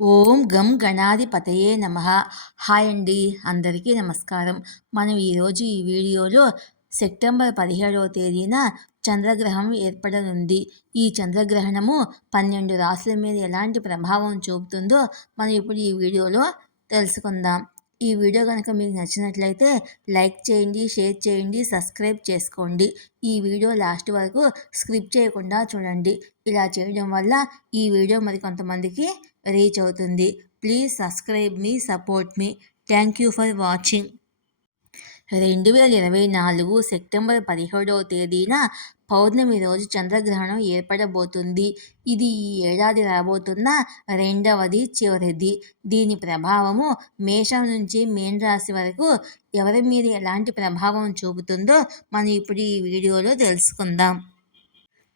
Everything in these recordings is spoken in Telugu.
ఓం గం గణాధిపతయే నమః. హాయ్ అండి, అందరికీ నమస్కారం. మనం ఈరోజు ఈ వీడియోలో సెప్టెంబర్ 17వ తేదీన చంద్రగ్రహణం ఏర్పడనుంది. ఈ చంద్రగ్రహణము 12 రాశుల మీద ఎలాంటి ప్రభావం చూపుతుందో మనం ఇప్పుడు ఈ వీడియోలో తెలుసుకుందాం. ఈ వీడియో కనుక మీకు నచ్చినట్లయితే లైక్ చేయండి, షేర్ చేయండి, సబ్స్క్రైబ్ చేసుకోండి. ఈ వీడియో లాస్ట్ వరకు స్కిప్ చేయకుండా చూడండి. ఇలా చేయడం వల్ల ఈ వీడియో మరికొంతమందికి రీచ్ అవుతుంది. ప్లీజ్ సబ్స్క్రైబ్ మీ, సపోర్ట్ మీ. Thank you for watching. 2024 September 17వ తేదీన పౌర్ణమి రోజు చంద్రగ్రహణం ఏర్పడబోతుంది. ఇది ఈ ఏడాది రాబోతున్న రెండవది, చివరిది. దీని ప్రభావము మేషం నుంచి మీన రాశి వరకు ఎవరి మీద ఎలాంటి ప్రభావం చూపుతుందో మనం ఇప్పుడు ఈ వీడియోలో తెలుసుకుందాం.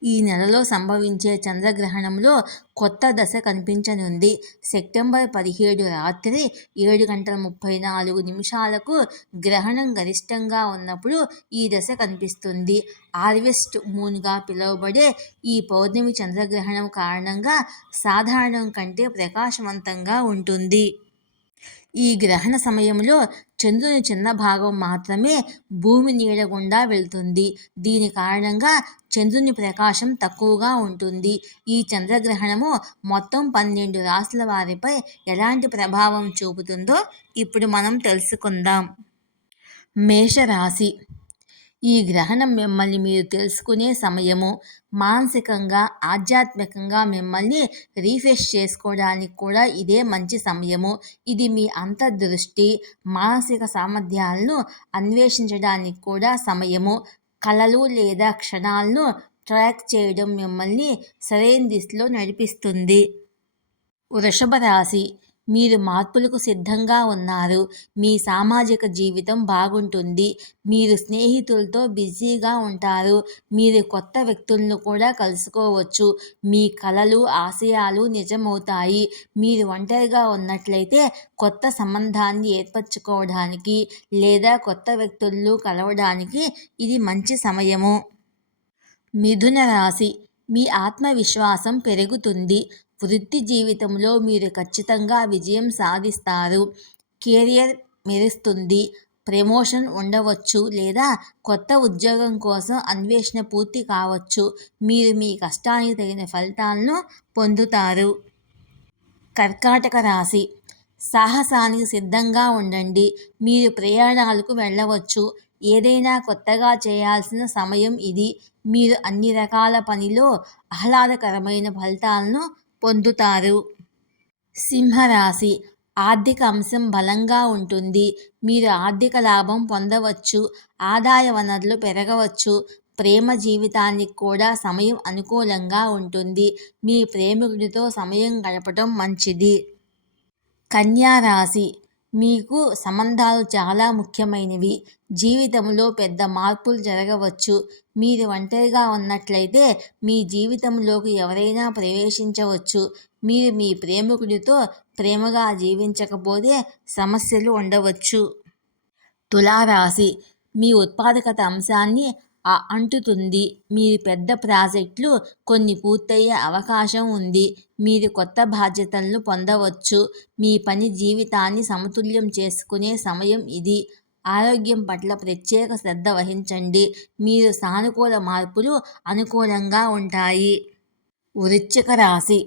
ఈ నెలలో సంభవించే చంద్రగ్రహణంలో కొత్త దశ కనిపించనుంది. సెప్టెంబర్ 17 రాత్రి 7:34 గ్రహణం గరిష్టంగా ఉన్నప్పుడు ఈ దశ కనిపిస్తుంది. హార్వెస్ట్ మూన్గా పిలువబడే ఈ పౌర్ణమి చంద్రగ్రహణం కారణంగా సాధారణం కంటే ప్రకాశవంతంగా ఉంటుంది. ఈ గ్రహణ సమయంలో చంద్రుని చిన్న భాగం మాత్రమే భూమి నీడ గుండా వెళ్తుంది. దీని కారణంగా చంద్రుని ప్రకాశం తక్కువగా ఉంటుంది. ఈ చంద్రగ్రహణము మొత్తం 12 రాశుల వారిపై ఎలాంటి ప్రభావం చూపుతుందో ఇప్పుడు మనం తెలుసుకుందాం. మేషరాశి. ఈ గ్రహణం మిమ్మల్ని మీరు తెలుసుకునే సమయము. మానసికంగా, ఆధ్యాత్మికంగా మిమ్మల్ని రీఫ్రెష్ చేసుకోవడానికి కూడా ఇదే మంచి సమయము. ఇది మీ అంతర్దృష్టి, మానసిక సామర్థ్యాలను అన్వేషించడానికి కూడా సమయము. కళలు లేదా క్షణాలను ట్రాక్ చేయడం మిమ్మల్ని సరైన దిశలో నడిపిస్తుంది. వృషభ రాశి. మీరు మార్పులకు సిద్ధంగా ఉన్నారు. మీ సామాజిక జీవితం బాగుంటుంది. మీరు స్నేహితులతో బిజీగా ఉంటారు. మీరు కొత్త వ్యక్తులను కూడా కలుసుకోవచ్చు. మీ కలలు, ఆశయాలు నిజమవుతాయి. మీరు ఒంటరిగా ఉన్నట్లయితే కొత్త సంబంధాన్ని ఏర్పరచుకోవడానికి లేదా కొత్త వ్యక్తులను కలవడానికి ఇది మంచి సమయము. మిథున రాశి. మీ ఆత్మవిశ్వాసం పెరుగుతుంది. వృత్తి జీవితంలో మీరు ఖచ్చితంగా విజయం సాధిస్తారు. కెరియర్ మెరుస్తుంది. ప్రమోషన్ ఉండవచ్చు లేదా కొత్త ఉద్యోగం కోసం అన్వేషణ పూర్తి కావచ్చు. మీరు మీ కష్టానికి తగిన ఫలితాలను పొందుతారు. కర్కాటక రాశి. సాహసానికి సిద్ధంగా ఉండండి. మీరు ప్రయాణాలకు వెళ్ళవచ్చు. ఏదైనా కొత్తగా చేయాల్సిన సమయం ఇది. మీరు అన్ని రకాల పనిలో ఆహ్లాదకరమైన ఫలితాలను పొందుతారు. సింహరాశి. ఆర్థిక అంశం బలంగా ఉంటుంది. మీరు ఆర్థిక లాభం పొందవచ్చు. ఆదాయ వనరులు పెరగవచ్చు. ప్రేమ జీవితానికి కూడా సమయం అనుకూలంగా ఉంటుంది. మీ ప్రేమికుడితో సమయం గడపడం మంచిది. కన్యా రాశి. మీకు సంబంధాలు చాలా ముఖ్యమైనవి. జీవితంలో పెద్ద మార్పులు జరగవచ్చు. మీరు ఒంటరిగా ఉన్నట్లయితే మీ జీవితంలోకి ఎవరైనా ప్రవేశించవచ్చు. మీరు మీ ప్రేమికుడితో ప్రేమగా జీవించకపోతే సమస్యలు ఉండవచ్చు. తులారాశి. మీ ఉత్పాదకత అంశాన్ని అంటుతుంది. మీరు పెద్ద ప్రాజెక్టులు కొన్ని పూర్తయ్యే అవకాశం ఉంది. మీరు కొత్త బాధ్యతలను పొందవచ్చు. మీ పని జీవితాన్ని సమతుల్యం చేసుకునే సమయం ఇది. ఆరోగ్యం పట్ల ప్రత్యేక శ్రద్ధ వహించండి. మీరు సానుకూల మార్పులు అనుకూలంగా ఉంటాయి. వృశ్చిక రాశి.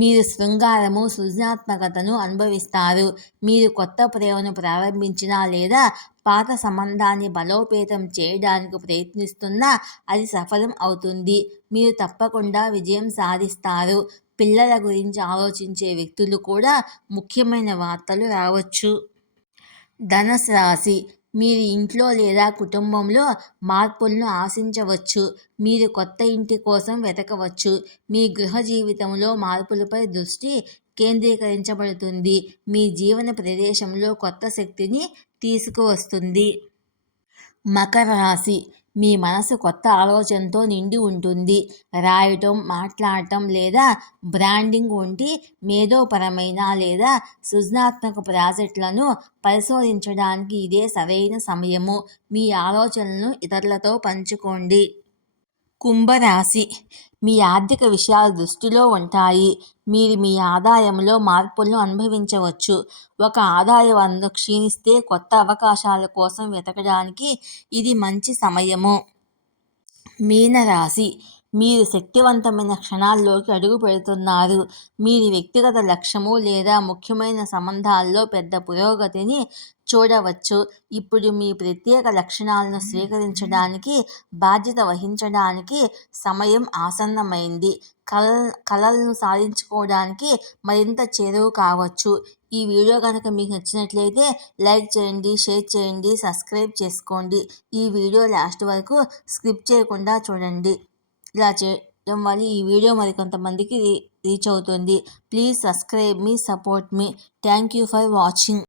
మీరు శృంగారము, సృజనాత్మకతను అనుభవిస్తారు. మీరు కొత్త ప్రేమను ప్రారంభించినా లేదా పాత సంబంధాన్ని బలోపేతం చేయడానికి ప్రయత్నిస్తున్నా అది సఫలం అవుతుంది. మీరు తప్పకుండా విజయం సాధిస్తారు. పిల్లల గురించి ఆలోచించే వ్యక్తులు కూడా ముఖ్యమైన వార్తలు రావచ్చు. ధనుసు రాశి. మీరు ఇంట్లో లేదా కుటుంబంలో మార్పులను ఆశించవచ్చు. మీరు కొత్త ఇంటి కోసం వెతకవచ్చు. మీ గృహ జీవితంలో మార్పులపై దృష్టి కేంద్రీకరించబడుతుంది. మీ జీవన ప్రదేశంలో కొత్త శక్తిని తీసుకువస్తుంది. మకర రాశి. మీ మనసు కొత్త ఆలోచనతో నిండి ఉంటుంది. రాయటం, మాట్లాడటం లేదా బ్రాండింగ్ వంటి మేధోపరమైన లేదా సృజనాత్మక ప్రాజెక్టులను పరిశోధించడానికి ఇదే సరైన సమయము. మీ ఆలోచనలను ఇతరులతో పంచుకోండి. కుంభరాశి. మీ ఆర్థిక విషయాలు దృష్టిలో ఉంటాయి. మీరు మీ ఆదాయంలో మార్పులను అనుభవించవచ్చు. ఒక ఆదాయ వనరు క్షీణిస్తే కొత్త అవకాశాల కోసం వెతకడానికి ఇది మంచి సమయము. మీనరాశి, మీరు శక్తివంతమైన క్షణాల్లోకి అడుగు పెడుతున్నారు. మీరు వ్యక్తిగత లక్ష్యము లేదా ముఖ్యమైన సంబంధాల్లో పెద్ద పురోగతిని చూడవచ్చు. ఇప్పుడు మీ ప్రత్యేక లక్షణాలను స్వీకరించడానికి, బాధ్యత వహించడానికి సమయం ఆసన్నమైంది. కలలను సాధించుకోవడానికి మరింత చేరువ కావచ్చు. ఈ వీడియో కనుక మీకు నచ్చినట్లయితే లైక్ చేయండి, షేర్ చేయండి, సబ్స్క్రైబ్ చేసుకోండి. ఈ వీడియో లాస్ట్ వరకు స్కిప్ చేయకుండా చూడండి. ఇలా చేయడం వల్ల ఈ వీడియో మరికొంతమందికి రీచ్ అవుతుంది. ప్లీజ్ సబ్స్క్రైబ్ మీ, సపోర్ట్ మీ. Thank you for watching.